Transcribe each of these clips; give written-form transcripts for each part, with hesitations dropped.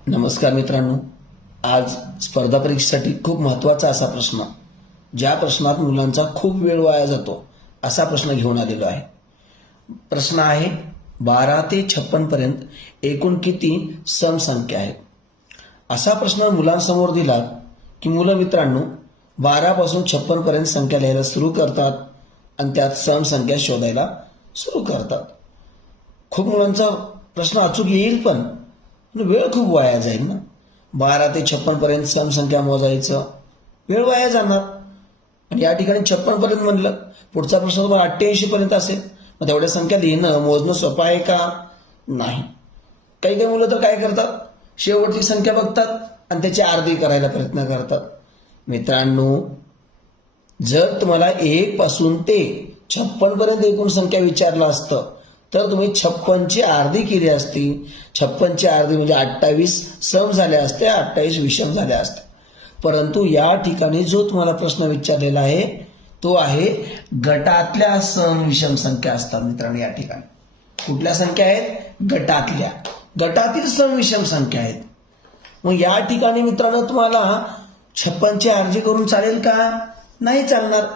नमस्कार मित्रांनो, आज स्पर्धा परीक्षेसाठी खूप महत्त्वाचा असा प्रश्न, ज्या प्रश्नात मुलांचा खूप वेळ वाया जातो असा प्रश्न घेऊन आलेलो आहे. प्रश्न आहे 12 ते 56 पर्यंत एकूण किती सम संख्या आहेत. असा प्रश्न मुलांसमोर दिला की मुलं मित्रांनो 12 पासून 56 पर्यंत संख्या लिहायला सुरू करतात आणि त्यात सम संख्या शोधायला सुरू करतात. खूप मुलांचा प्रश्न अचूक येईल पण वेळ खूप वाया जाईल ना. 12 ते 56 पर्यंत सम संख्या मोजायचं वेळ वाया जाणार. आणि या ठिकाणी 56 पर्यंत म्हणलं, पुढचा प्रश्न 88 पर्यंत असेल, मग तेवढ्या संख्या लिहिणं मोजणं सोपं आहे का? नाही. काही काही मुलं तर काय करतात, शेवटची संख्या बघतात आणि त्याची अर्धी करायला प्रयत्न करतात. मित्रांनो, जर तुम्हाला 1 पासून ते 56 पर्यंत एकूण संख्या विचारलं असतं तर तुम्ही 56 ची अर्धी केली असती. 56 ची अर्धी म्हणजे 28 सम झाल्या असत्या, 28 विषम झाल्या असत्या. परंतु या ठिकाणी जो तुम्हाला प्रश्न विचारलेला आहे तो आहे गटातल्या सम विषम संख्या असतात. मित्रांनो, या ठिकाणी कुठल्या संख्या आहेत? गटातल्या, गटातील सम विषम संख्या आहेत. मग या ठिकाणी मित्रांनो तुम्हाला 56 ची अर्धी करून चालेल का? नाही चालणार.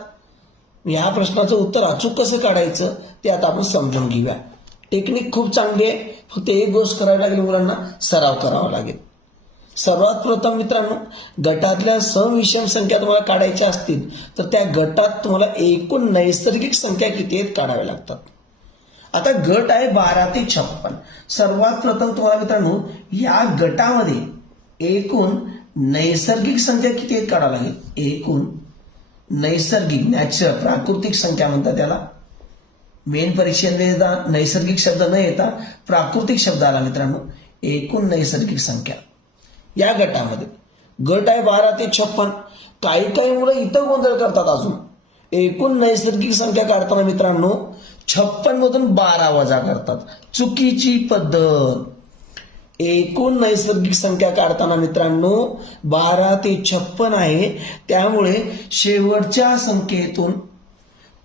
या प्रश्नाचं उत्तर अचूक कसं काढायचं ते आता आपण समजून घेऊया. टेक्निक खूप चांगली आहे, फक्त एक गोष्ट करायला लागेल, मुलांना सराव करावा लागेल. सर्वात प्रथम मित्रांनो, गटातल्या सम विषम संख्या तुम्हाला काढायच्या असतील तर त्या गटात तुम्हाला एकूण नैसर्गिक संख्या किती आहेत काढाव्या लागतात. आता गट आहे 12 ते 56. सर्वात प्रथम तुम्हाला मित्रांनो या गटामध्ये एकूण नैसर्गिक संख्या किती आहेत काढावं लागेल. एकूण नैसर्गिक, नॅचरल, प्राकृतिक संख्या म्हणतात त्याला. मेन परीक्षेमध्ये नैसर्गिक शब्द न येता प्राकृतिक शब्द आला मित्रांनो. एकूण नैसर्गिक संख्या या गटामध्ये गट आहे 12 ते 56. काही काही मुलं इथं गोंधळ करतात. अजून एकूण नैसर्गिक संख्या काढताना मित्रांनो 56 मधून 12 वजा करतात. चुकीची पद्धत. एकूण नैसर्गिक संख्या काढताना मित्रांनो 12 ते 56 आहे, त्यामुळे शेवटच्या संख्येतून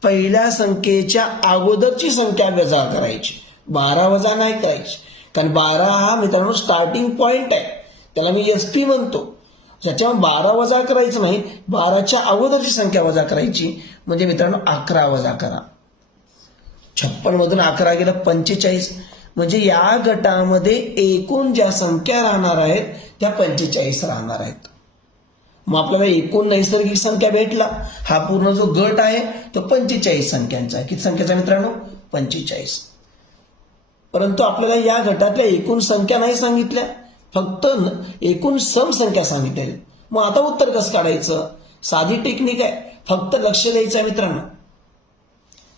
पहिल्या संख्येच्या अगोदरची संख्या वजा करायची. 12 वजा नाही करायची, कारण 12 हा मित्रांनो स्टार्टिंग पॉइंट आहे, त्याला मी SP म्हणतो. ज्याच्यावर 12 वजा करायचं नाही, 12च्या अगोदरची संख्या वजा करायची. म्हणजे मित्रांनो 11 वजा करा. 56 मधून 11 गेलं 45. म्हणजे या गटामध्ये एकूण ज्या संख्या राहणार आहेत त्या 45 राहणार आहेत. मग आपल्याला एकूण नैसर्गिक संख्या भेटला. हा पूर्ण जो गट आहे तो 45 संख्यांचा आहे. किती संख्याचा मित्रांनो? 45. परंतु आपल्याला या गटातल्या एकूण संख्या नाही सांगितल्या, फक्त एकूण सम संख्या सांगितल्या. मग आता उत्तर कसं काढायचं? साधी टेक्निक आहे, फक्त लक्ष द्यायचं आहे मित्रांनो.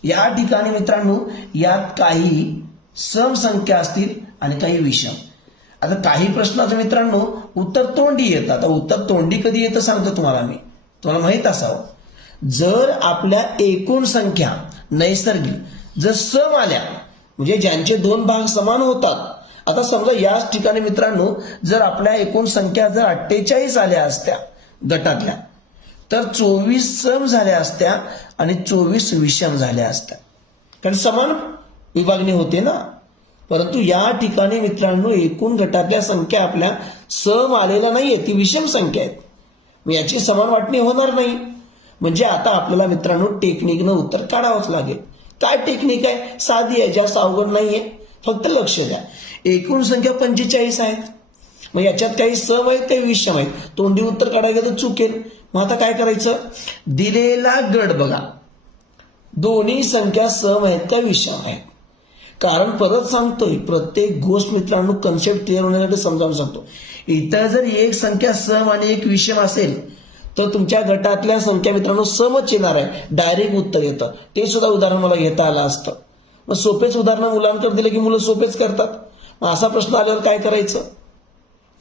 या ठिकाणी मित्रांनो यात काही सम संख्या असतील आणि काही विषम. आता काही प्रश्नाचं मित्रांनो उत्तर तोंडी येतं. आता उत्तर तोंडी कधी येतं सांगतो तुम्हाला मी, तुम्हाला माहित असावं. जर आपल्या एकूण संख्या नैसर्गिक जर सम आल्या, म्हणजे ज्यांचे दोन भाग समान होतात. आता समजा याच ठिकाणी मित्रांनो जर आपल्या एकूण संख्या जर 48 आल्या असत्या गटातल्या, तर 24 सम झाल्या असत्या आणि 24 विषम झाल्या असत्या, कारण समान विभागणी होते ना. परंतु या ठिकाणी मित्रांनो एकूण गटातल्या संख्या आपल्या सम आलेल्या नाहीये, ती विषम संख्या आहेत. मग याची समान वाटणी होणार नाही. म्हणजे आता आपल्याला मित्रांनो टेक्निकनं उत्तर काढावंच लागेल. काय टेक्निक आहे? साधी आहे, जास्त अवघड नाहीये, फक्त लक्ष द्या. एकूण संख्या 45 आहेत. मग याच्यात काही सम आहेत काही विषम आहेत. तोंडी उत्तर काढायला तर चुकेल. मग आता काय करायचं? दिलेला गट बघा, दोन्ही संख्या सम आहेत का विषम आहेत. कारण परत सांगतोय, प्रत्येक गोष्ट मित्रांनो कन्सेप्ट क्लिअर होण्यासाठी समजावून सांगतो. इथं जर एक संख्या सम आणि एक विषम असेल तर तुमच्या गटातल्या संख्या मित्रांनो समच येणार आहे, डायरेक्ट उत्तर येतं. ते सुद्धा उदाहरण मला घेता आलं असतं. मग सोपेच उदाहरण मुलांकडे दिले की मुलं सोपेच करतात. मग असा प्रश्न आल्यावर काय करायचं?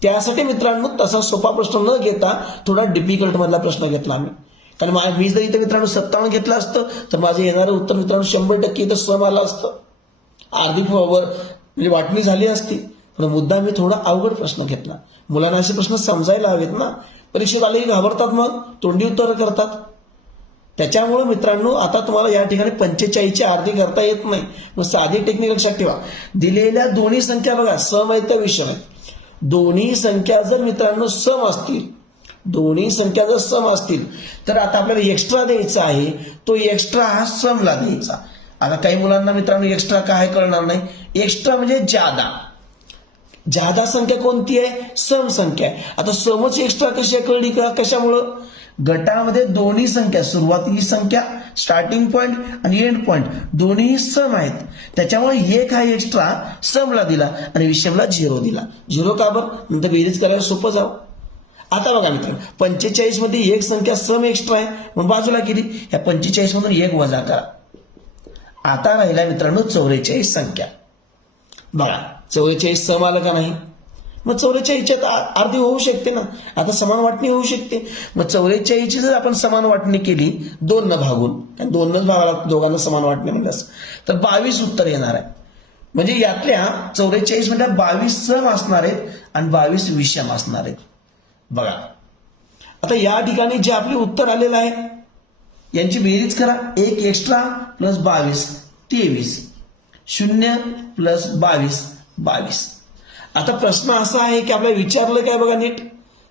त्यासाठी मित्रांनो तसा सोपा प्रश्न न घेता थोडा डिफिकल्ट मधला प्रश्न घेतला आम्ही. कारण मी जर इथं मित्रांनो 57 घेतलं असतं तर माझं येणारं उत्तर मित्रांनो 100% इथं सम आलं असतं, अर्धी म्हणजे वाटणी झाली असती. पण मुद्दा मी थोडा अवघड प्रश्न घेतला. मुलांना असे प्रश्न समजायला हवेत ना. परीक्षेत आले घाबरतात, मग तोंडी उत्तर करतात. त्याच्यामुळे मित्रांनो आता तुम्हाला या ठिकाणी 45 ची अर्धी करता येत नाही. मग साधी टेक्निक लक्षात ठेवा. दिलेल्या दोन्ही संख्या बघा सम आहेत त्या विषम आहेत. दोन्ही संख्या जर मित्रांनो सम असतील, दोन्ही संख्या जर सम असतील तर आता आपल्याला एक्स्ट्रा द्यायचा आहे, तो एक्स्ट्रा हा समला द्यायचा. आता काही मुलांना मित्रांनो एक्स्ट्रा काय कळणार नाही. एक्स्ट्रा म्हणजे जादा. जादा संख्या कोणती आहे? सम संख्या आहे. आता समच एक्स्ट्रा कशी कळली का? कशामुळं? गटामध्ये दोन्ही संख्या, सुरुवातीची संख्या स्टार्टिंग पॉइंट आणि एंड पॉइंट दोन्ही सम आहेत, त्याच्यामुळे एक हा एक्स्ट्रा समला दिला आणि विषमला 0 दिला. 0 का बरं? नंतर बेरीज करायला सोपं जावं. आता बघा मित्रांनो, 45 मध्ये एक संख्या सम एक्स्ट्रा आहे म्हणून बाजूला केली. ह्या 45 मधून 1 वजा करा. आता राहिला मित्रांनो 44 संख्या. बघा 44 सम आलं का नाही? मग 44च्यात अर्धी होऊ शकते ना. आता समान वाटणी होऊ शकते. मग 44ची जर आपण समान वाटणी केली 2 न भागून, कारण 2 नच भागाला दोघांना समान वाटणी म्हणल्यास, तर 22 उत्तर येणार आहे. म्हणजे यातल्या 44 मध्ये 22 सम असणार आहेत आणि 22 विषम असणार आहेत. बघा आता या ठिकाणी जे आपले उत्तर आलेलं आहे यांची बेरीज करा. 1 एक्स्ट्रा प्लस 22 23, 0 प्लस 22 22. आता प्रश्न असा आहे की आपल्याला विचारलं काय? बघा नीट,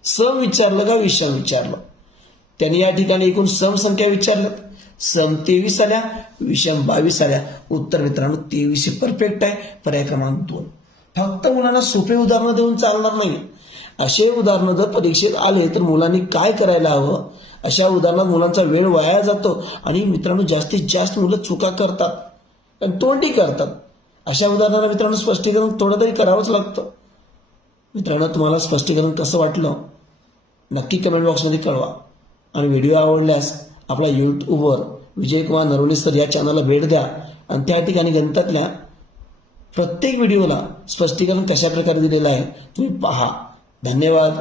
सम विचारलं का विषम विचारलं? त्यांनी या ठिकाणी एकूण सम संख्या विचारल्यात. सम 23 आल्या, विषम 22 आल्या. उत्तर मित्रांनो 23 परफेक्ट आहे. पर्याय क्रमांक 2. फक्त मुलांना सोपे उदाहरणं देऊन चालणार नाही. असे उदाहरणं जर परीक्षेत आले तर मुलांनी काय करायला हवं? अशा उदाहरणात मुलांचा वेळ वाया जातो आणि मित्रांनो जास्तीत जास्त मुलं चुका करतात आणि तोंडी करतात. अशा उदाहरणाला मित्रांनो स्पष्टीकरण थोडं तरी करावंच लागतं. मित्रांनो तुम्हाला स्पष्टीकरण कसं वाटलं नक्की कमेंट बॉक्समध्ये कळवा. आणि व्हिडिओ आवडल्यास आपला यूट्यूबवर विजयकुमार नरवणे सर या चॅनलला भेट द्या आणि त्या ठिकाणी गणितातल्या प्रत्येक व्हिडिओला स्पष्टीकरण कशा प्रकारे दिलेलं आहे तुम्ही पहा. धन्यवाद.